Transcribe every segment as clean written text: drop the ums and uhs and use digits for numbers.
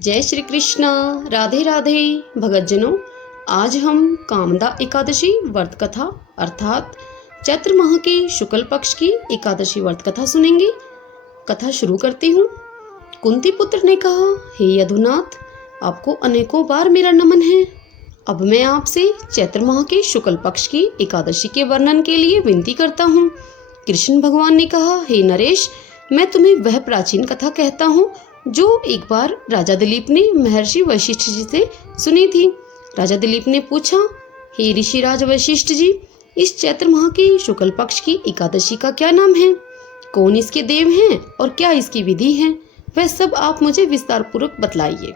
जय श्री कृष्ण। राधे राधे भगतजनों, आज हम कामदा एकादशी व्रत कथा अर्थात चैत्र माह की शुक्ल पक्ष की एकादशी व्रत कथा सुनेंगे। कथा शुरू करती हूँ। कुंती पुत्र ने कहा, हे यदुनाथ, आपको अनेकों बार मेरा नमन है। अब मैं आपसे चैत्र माह के शुक्ल पक्ष की एकादशी के वर्णन के लिए विनती करता हूँ। कृष्ण भगवान ने कहा, हे नरेश, मैं तुम्हें वह प्राचीन कथा कहता हूँ जो एक बार राजा दिलीप ने महर्षि वशिष्ठ जी से सुनी थी। राजा दिलीप ने पूछा, हे ऋषिराज वशिष्ठ जी, इस चैत्र माह की शुक्ल पक्ष की एकादशी का क्या नाम है? कौन इसके देव हैं और क्या इसकी विधि है? वह सब आप मुझे विस्तार पूर्वक बतलाइए।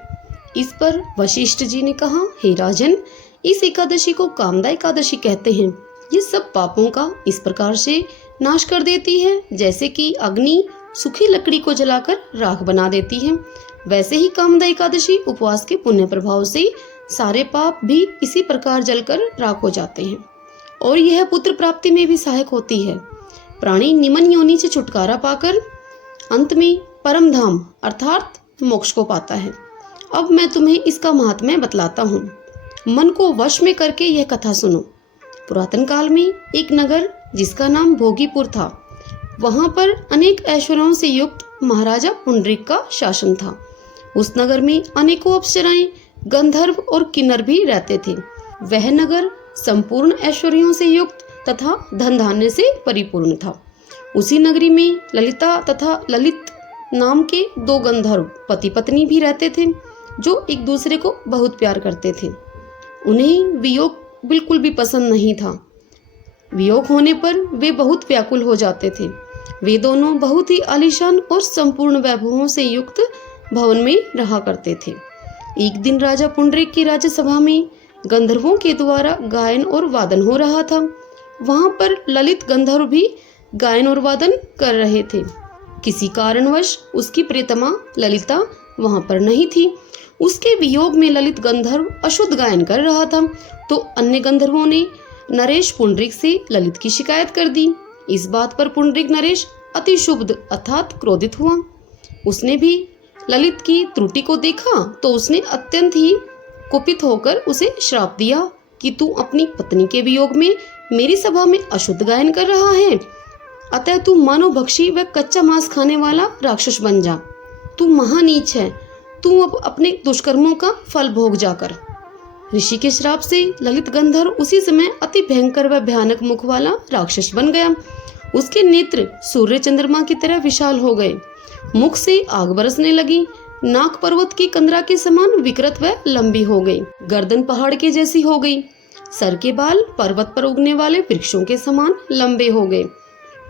इस पर वशिष्ठ जी ने कहा, हे राजन, इस एकादशी को कामदा एकादशी कहते हैं। ये सब पापों का इस प्रकार से नाश कर देती है जैसे कि अग्नि सूखी लकड़ी को जलाकर राख बना देती है। वैसे ही कामदा एकादशी उपवास के पुण्य प्रभाव से सारे पाप भी इसी प्रकार जलकर राख हो जाते हैं और यह पुत्र प्राप्ति में भी सहायक होती है। प्राणी निमन योनि से छुटकारा पाकर अंत में परम धाम अर्थात मोक्ष को पाता है। अब मैं तुम्हें इसका महात्म्य बतलाता हूँ। मन को वश में करके यह कथा सुनो। पुरातन काल में एक नगर जिसका नाम भोगीपुर था, वहां पर अनेक ऐश्वर्यों से युक्त महाराजा पुंडरीक का शासन था। उस नगर में अनेकों अप्सराएं, गंधर्व और किन्नर भी रहते थे। वह नगर संपूर्ण ऐश्वर्यों से युक्त तथा धन धान्य से परिपूर्ण था। उसी नगरी में ललिता तथा ललित नाम के दो गंधर्व पति पत्नी भी रहते थे जो एक दूसरे को बहुत प्यार करते थे। उन्हें वियोग बिल्कुल भी पसंद नहीं था। वियोग होने पर वे बहुत व्याकुल हो जाते थे। वे दोनों बहुत ही आलीशान और संपूर्ण वैभवों से युक्त भवन में रहा करते थे। एक दिन राजा पुंडरीक की राज्यसभा में गंधर्वों के द्वारा गायन और वादन हो रहा था। वहां पर ललित गंधर्व भी गायन और वादन कर रहे थे। किसी कारणवश उसकी प्रियतमा ललिता वहां पर नहीं थी। उसके वियोग में ललित गंधर्व अशुद्ध गायन कर रहा था तो अन्य गंधर्वों ने नरेश पुंडरीक से ललित की शिकायत कर दी। इस बात पर पुंडरीक नरेश अति शुभ अर्थात क्रोधित हुआ। उसने भी ललित की त्रुटि को देखा तो उसने अत्यंत ही कुपित होकर उसे श्राप दिया कि तू अपनी पत्नी के वियोग में मेरी सभा में अशुद्ध गायन कर रहा है, अतः तू मानव भक्षी व कच्चा मांस खाने वाला राक्षस बन जा। तू महानीच है, तू अब अपने दुष्कर्मों का फल भोग जाकर। ऋषि के श्राप से ललित गंधर्व उसी समय अति भयंकर व भयानक मुख वाला राक्षस बन गया। उसके नेत्र सूर्य चंद्रमा की तरह विशाल हो गए। मुख से आग बरसने लगी। नाक पर्वत की कंदरा के समान विकृत व लंबी हो गई। गर्दन पहाड़ के जैसी हो गई। सर के बाल पर्वत पर उगने वाले वृक्षों के समान लंबे हो गए।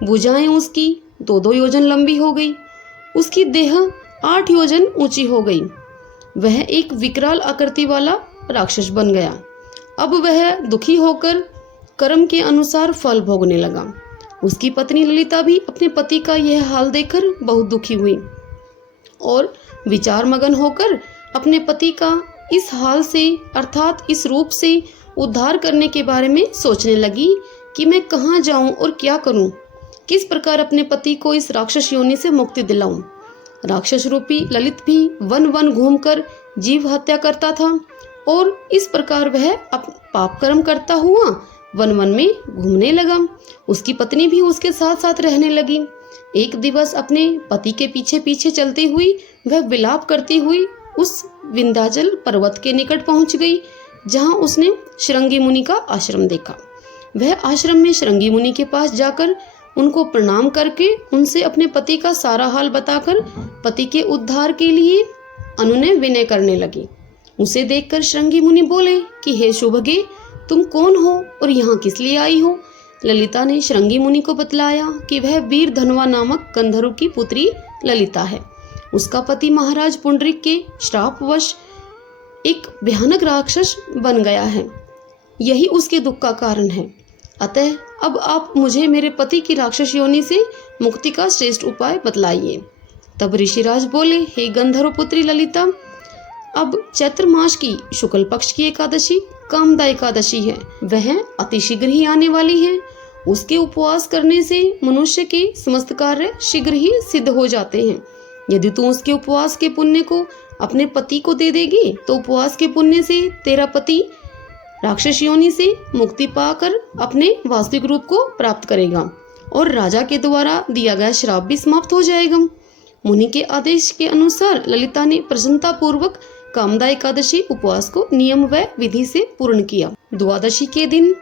भुजाएं उसकी 2-2 योजन लंबी हो गई। उसकी देह 8 योजन ऊंची हो गई। वह एक विकराल आकृति वाला राक्षस बन गया। अब वह दुखी होकर कर्म के अनुसार फल भोगने लगा। उसकी पत्नी ललिता भी अपने पति का यह हाल देखकर बहुत दुखी हुई और विचार मगन होकर अपने पति का इस हाल से अर्थात इस रूप से उद्धार करने के बारे में सोचने लगी कि मैं कहाँ जाऊं और क्या करूं, किस प्रकार अपने पति को इस राक्षस योनि से मुक्ति दिलाऊं। राक्षस रूपी ललित भी वन वन घूमकर जीव हत्या करता था और इस प्रकार वह पाप कर्म करता हुआ वन वन में घूमने लगा। उसकी पत्नी भी उसके साथ साथ रहने लगी। एक दिवस अपने पति के पीछे पीछे चलती हुई वह विलाप करती हुई उस विंध्याचल पर्वत के निकट पहुंच गई जहां उसने शृंगी मुनि का आश्रम देखा। वह आश्रम में शृंगी मुनि के पास जाकर उनको प्रणाम करके उनसे अपने पति का सारा हाल बताकर पति के उद्धार के लिए अनुनय विनय करने लगी। उसे देखकर शृंगी मुनि बोले कि हे शुभगे, तुम कौन हो और यहाँ किस लिए आई हो? ललिता ने शृंगी मुनि को बतलाया कि वह वीर धनवा नामक गंधर्व की पुत्री ललिता है। उसका पति महाराज पुंडरीक के श्रापवश एक भयानक राक्षस बन गया है। यही उसके दुख का कारण है। अतः अब आप मुझे मेरे पति की राक्षस योनि से मुक्ति का श्रेष्ठ उपाय बतलाइए। तब ऋषिराज बोले, हे गंधर्व पुत्री ललिता, अब चैत्र मास की शुक्ल पक्ष की एकादशी कामदा एकादशी है। वह अति शीघ्र ही आने वाली है। उसके उपवास करने से मनुष्य के समस्त कार्य शीघ्र ही सिद्ध हो जाते हैं। यदि तू उसके उपवास के पुण्य को अपने पति को दे देगी तो उपवास के पुण्य से तेरा पति राक्षस योनि से मुक्ति पाकर अपने वास्तविक रूप को प्राप्त करेगा और राजा के द्वारा दिया गया श्राप भी समाप्त हो जाएगा। मुनि के आदेश के अनुसार ललिता ने प्रसन्नता पूर्वक कामदा एकादशी उपवास को नियम व विधि से पूर्ण किया। द्वादशी के दिन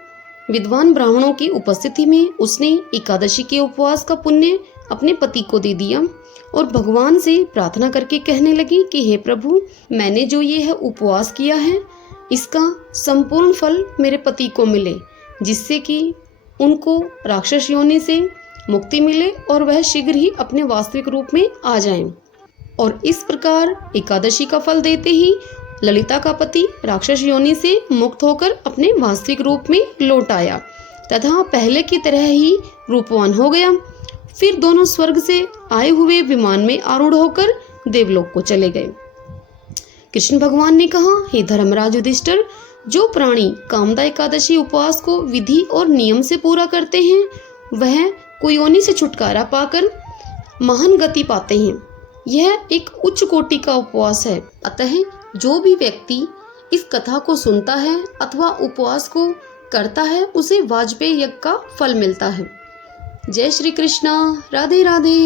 विद्वान ब्राह्मणों की उपस्थिति में उसने एकादशी के उपवास का पुण्य अपने पति को दे दिया और भगवान से प्रार्थना करके कहने लगी कि हे प्रभु, मैंने जो ये है उपवास किया है इसका संपूर्ण फल मेरे पति को मिले, जिससे कि उनको राक्षस योनि से मुक्ति मिले और वह शीघ्र ही अपने वास्तविक रूप में आ जाएं। और इस प्रकार एकादशी का फल देते ही ललिता का पति राक्षस योनि से मुक्त होकर अपने वास्तविक रूप में लौट आया तथा पहले की तरह ही रूपवान हो गया। फिर दोनों स्वर्ग से आए हुए विमान में आरूढ़ होकर देवलोक को चले गए। कृष्ण भगवान ने कहा, हे धर्मराज युधिष्ठिर, जो प्राणी कामदा एकादशी उपवास को विधि और नियम से पूरा करते हैं वह कुयोनि से छुटकारा पाकर महान गति पाते हैं। यह एक उच्च कोटि का उपवास है। अतः जो भी व्यक्ति इस कथा को सुनता है अथवा उपवास को करता है उसे वाजपेयी यज्ञ का फल मिलता है। जय श्री कृष्णा। राधे राधे।